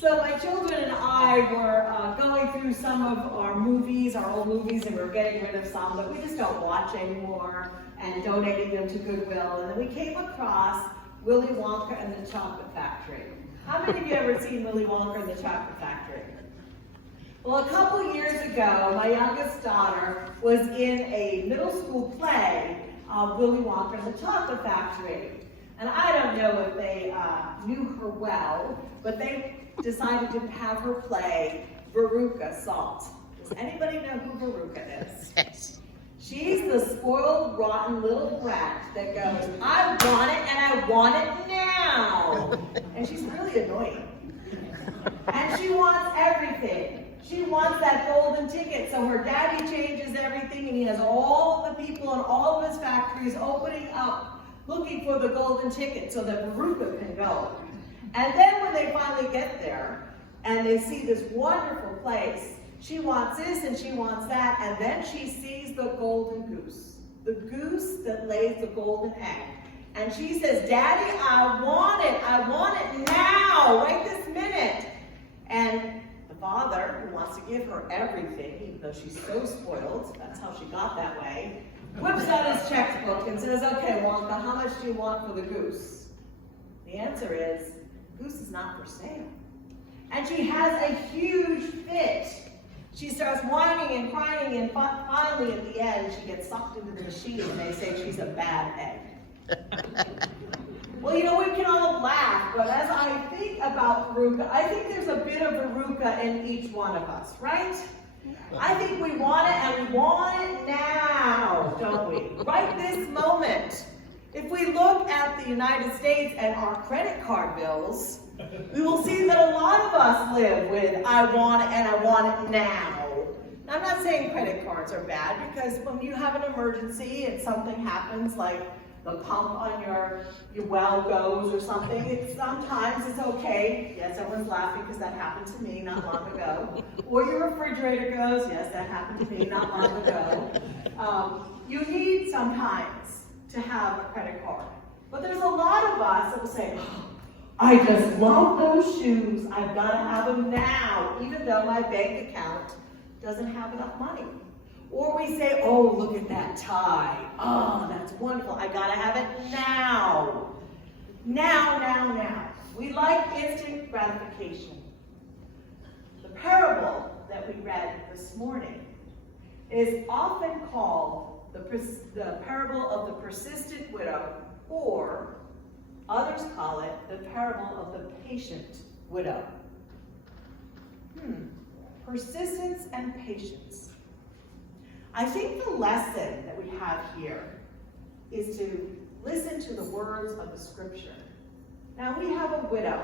So my children and I were going through some of our movies, our old movies, and we were getting rid of some that we just don't watch anymore and donating them to Goodwill. And then we came across Willy Wonka and the Chocolate Factory. How many of you ever seen Willy Wonka and the Chocolate Factory? Well, a couple years ago, my youngest daughter was in a middle school play of Willy Wonka and the Chocolate Factory. And I don't know if they knew her well, but they decided to have her play Veruca Salt. Does anybody know who Veruca is? Yes. She's the spoiled, rotten little brat that goes, I want it and I want it now. And she's really annoying. And she wants everything. She wants that golden ticket, so her daddy changes everything and he has all of the people in all of his factories opening up looking for the golden ticket so that Veruca can go. And then when they finally get there and they see this wonderful place, she wants this and she wants that, and then she sees the golden goose, the goose that lays the golden egg. And she says, Daddy, I want it now, right this minute. And the father, who wants to give her everything, even though she's so spoiled, that's how she got that way, whips out his checkbook and says, okay, Wonka, how much do you want for the goose? The answer is, goose is not for sale. And she has a huge fit. She starts whining and crying, and finally at the end, she gets sucked into the machine and they say she's a bad egg. Well, you know, we can all laugh, but as I think about Veruca, I think there's a bit of Veruca in each one of us, right? I think we want it, and we want it now, don't we? Right this moment. If we look at the United States and our credit card bills, we will see that a lot of us live with, I want it and I want it now. Now, I'm not saying credit cards are bad, because when you have an emergency and something happens, like the pump on your well goes or something, sometimes it's okay. Yes, everyone's laughing because that happened to me not long ago. Or your refrigerator goes. Yes, that happened to me not long ago. You need sometimes to have a credit card. But there's a lot of us that will say, oh, I just love those shoes. I've got to have them now, even though my bank account doesn't have enough money. Or we say, oh, look at that tie. Oh, that's wonderful. I got to have it now. Now. We like instant gratification. The parable that we read this morning is often called the parable of the persistent widow, or others call it the parable of the patient widow. Persistence and patience. I think the lesson that we have here is to listen to the words of the scripture. Now, we have a widow,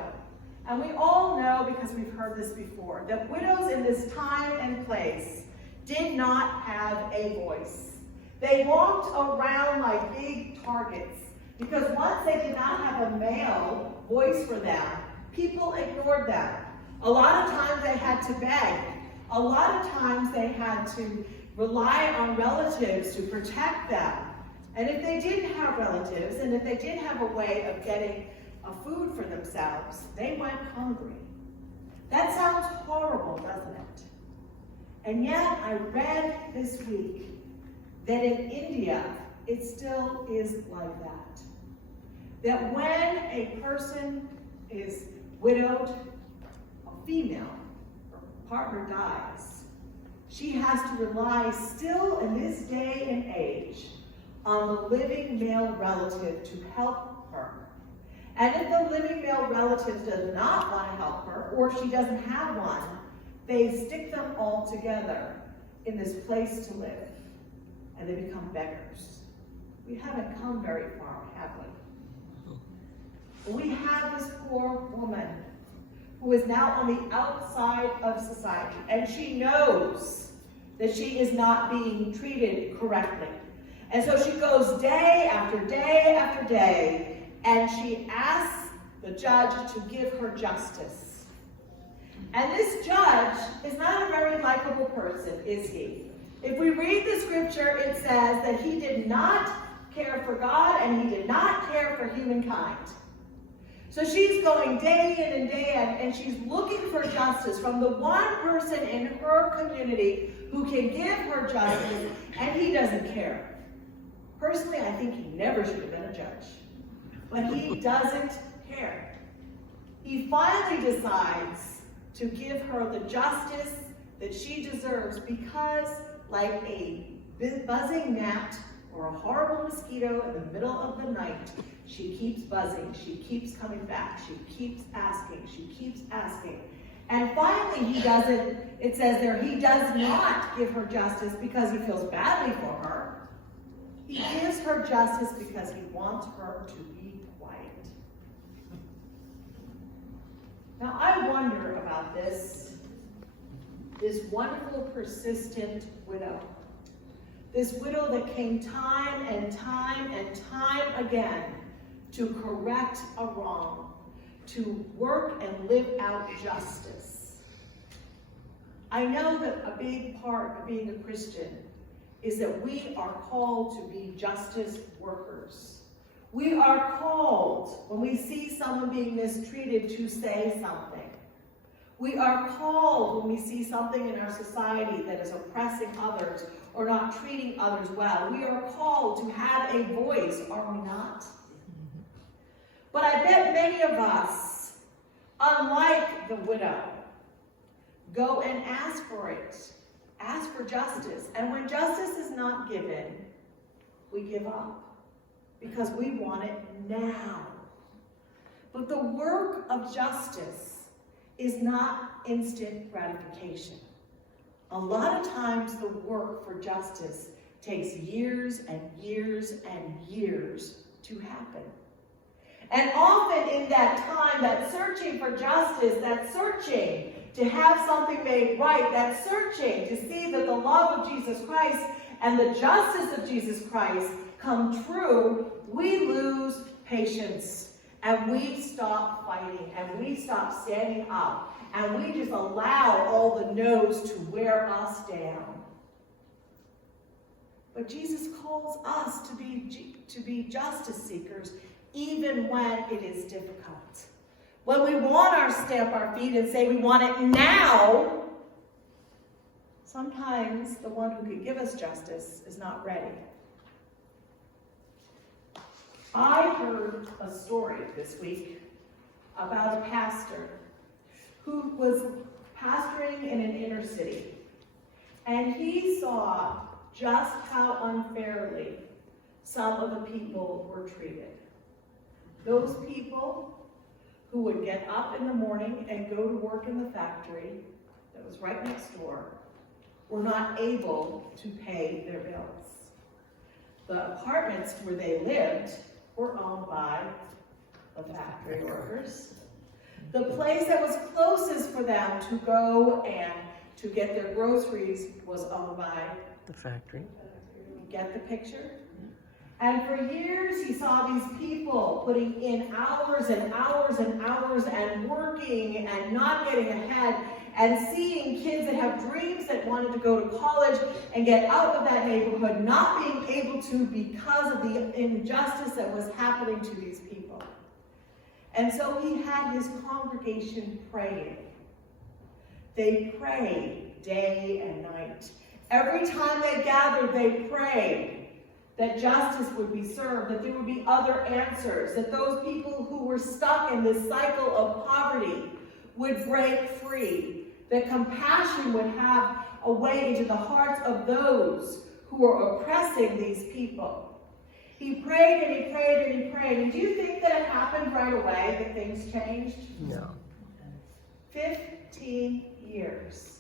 and we all know, because we've heard this before, that widows in this time and place did not have a voice. They walked around like big targets, because once they did not have a male voice for them, people ignored them. A lot of times they had to beg. A lot of times they had to rely on relatives to protect them. And if they didn't have relatives, and if they didn't have a way of getting food for themselves, they went hungry. That sounds horrible, doesn't it? And yet, I read this week that in India, it still is like that. That when a person is widowed, a female, her partner dies, she has to rely still in this day and age on the living male relative to help her. And if the living male relative does not want to help her, or she doesn't have one, they stick them all together in this place to live, and they become beggars. We haven't come very far, have we? We have this poor woman who is now on the outside of society, and she knows that she is not being treated correctly. And so she goes day after day after day, and she asks the judge to give her justice. And this judge is not a very likable person, is he? If we read the scripture, it says that he did not care for God and he did not care for humankind. So she's going day in and day out, and she's looking for justice from the one person in her community who can give her justice, and he doesn't care. Personally, I think he never should have been a judge, but he doesn't care. He finally decides to give her the justice that she deserves because, like a buzzing gnat or a horrible mosquito in the middle of the night, she keeps buzzing, she keeps coming back, she keeps asking, she keeps asking. And finally he doesn't, it says there, he does not give her justice because he feels badly for her. He gives her justice because he wants her to be quiet. Now I wonder about this wonderful, persistent widow. This widow that came time and time and time again to correct a wrong, to work and live out justice. I know that a big part of being a Christian is that we are called to be justice workers. We are called, when we see someone being mistreated, to say something. We are called when we see something in our society that is oppressing others or not treating others well. We are called to have a voice, are we not? But I bet many of us, unlike the widow, go and ask for it, ask for justice. And when justice is not given, we give up because we want it now. But the work of justice is not instant gratification. A lot of times the work for justice takes years and years and years to happen. And often in that time, that searching for justice, that searching to have something made right, that searching to see that the love of Jesus Christ and the justice of Jesus Christ come true, we lose patience. And we stop fighting, and we stop standing up, and we just allow all the no's to wear us down. But Jesus calls us to be justice seekers, even when it is difficult. When we want to stamp our feet and say we want it now, sometimes the one who can give us justice is not ready. I heard a story this week about a pastor who was pastoring in an inner city, and he saw just how unfairly some of the people were treated. Those people who would get up in the morning and go to work in the factory that was right next door were not able to pay their bills. The apartments where they lived were owned by the factory workers. The place that was closest for them to go and to get their groceries was owned by the factory. You get the picture? And for years he saw these people putting in hours and hours and hours and working and not getting ahead, and seeing kids that have dreams that wanted to go to college and get out of that neighborhood, not being able to because of the injustice that was happening to these people. And so he had his congregation praying. They prayed day and night. Every time they gathered, they prayed that justice would be served, that there would be other answers, that those people who were stuck in this cycle of poverty would break free, that compassion would have a way into the hearts of those who were oppressing these people. He prayed and he prayed and he prayed. And do you think that it happened right away, that things changed? No. 15 years.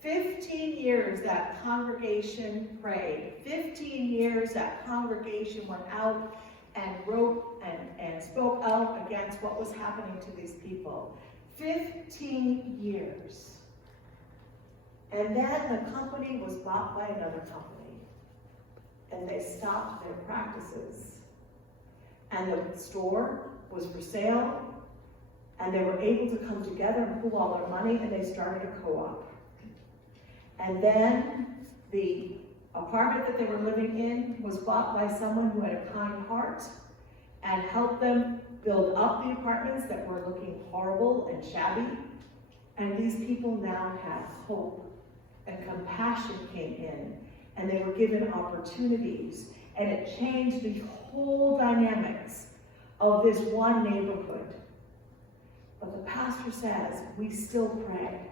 15 years that congregation prayed. 15 years that congregation went out and wrote and spoke out against what was happening to these people. 15 years. And then the company was bought by another company. And they stopped their practices. And the store was for sale. And they were able to come together and pool all their money, and they started a co-op. And then the apartment that they were living in was bought by someone who had a kind heart and helped them build up the apartments that were looking horrible and shabby. And these people now have hope, and compassion came in, and they were given opportunities, and it changed the whole dynamics of this one neighborhood. But the pastor says, we still pray.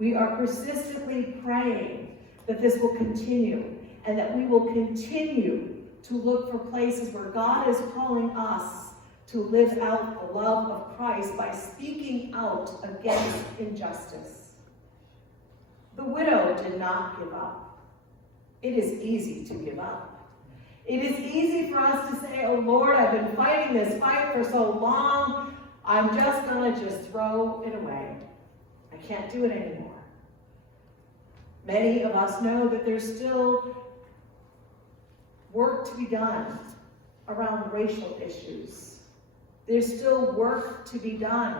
We are persistently praying that this will continue, and that we will continue to look for places where God is calling us to live out the love of Christ by speaking out against injustice. The widow did not give up. It is easy to give up. It is easy for us to say, oh Lord, I've been fighting this fight for so long, I'm just going to just throw it away. I can't do it anymore. Many of us know that there's still work to be done around racial issues. There's still work to be done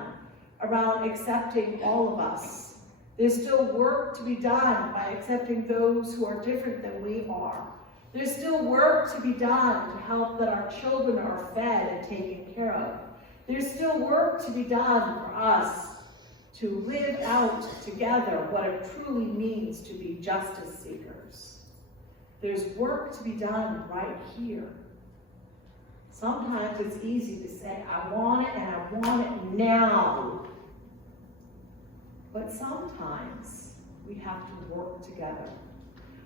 around accepting all of us. There's still work to be done by accepting those who are different than we are. There's still work to be done to help that our children are fed and taken care of. There's still work to be done for us to live out together what it truly means to be justice seekers. There's work to be done right here. Sometimes it's easy to say, I want it and I want it now. But sometimes we have to work together.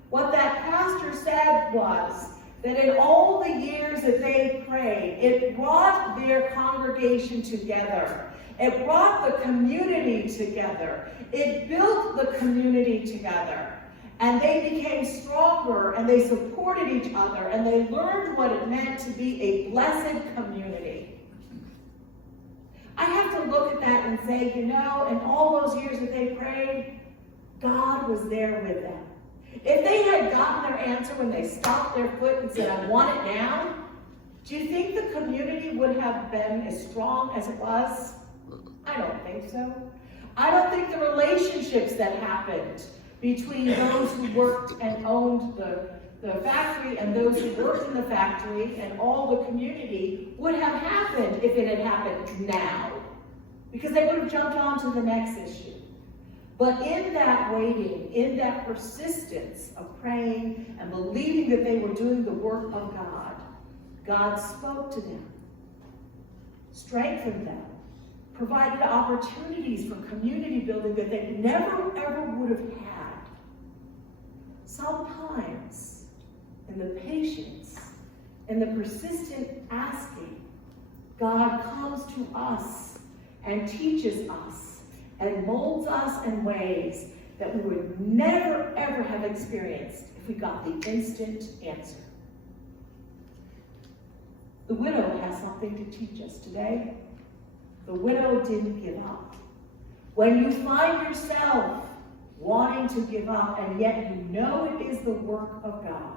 What that pastor said was that in all the years that they prayed, it brought their congregation together. It brought the community together. It built the community together. And they became stronger, and they supported each other, and they learned what it meant to be a blessed community. I have to look at that and say, you know, in all those years that they prayed, God was there with them. If they had gotten their answer when they stomped their foot and said, I want it now, do you think the community would have been as strong as it was? I don't think so. I don't think the relationships that happened between those who worked and owned the factory and those who worked in the factory and all the community would have happened if it had happened now. Because they would have jumped on to the next issue. But in that waiting, in that persistence of praying and believing that they were doing the work of God, God spoke to them, strengthened them, provided opportunities for community building that they never ever would have had. Sometimes, in the patience and the persistent asking, God comes to us and teaches us and molds us in ways that we would never ever have experienced if we got the instant answer. The widow has something to teach us today. The widow didn't give up. When you find yourself wanting to give up, and yet you know it is the work of God,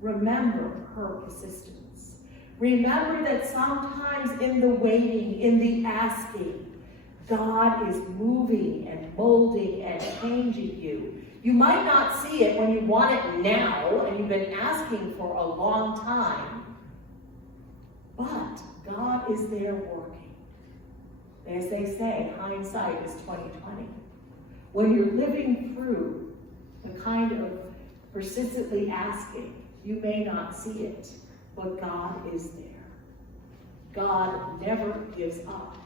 remember her persistence. Remember that sometimes in the waiting, in the asking, God is moving and molding and changing you. You might not see it when you want it now, and you've been asking for a long time, but God is there working. As they say, hindsight is 20/20. When you're living through the kind of persistently asking, you may not see it, but God is there. God never gives up.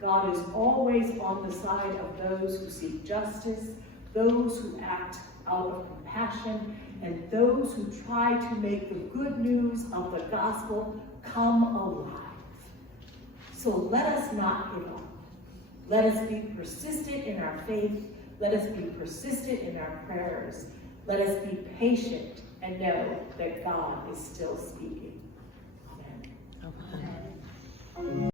God is always on the side of those who seek justice, those who act out of compassion, and those who try to make the good news of the gospel come alive. So let us not give up. Let us be persistent in our faith. Let us be persistent in our prayers. Let us be patient and know that God is still speaking. Amen.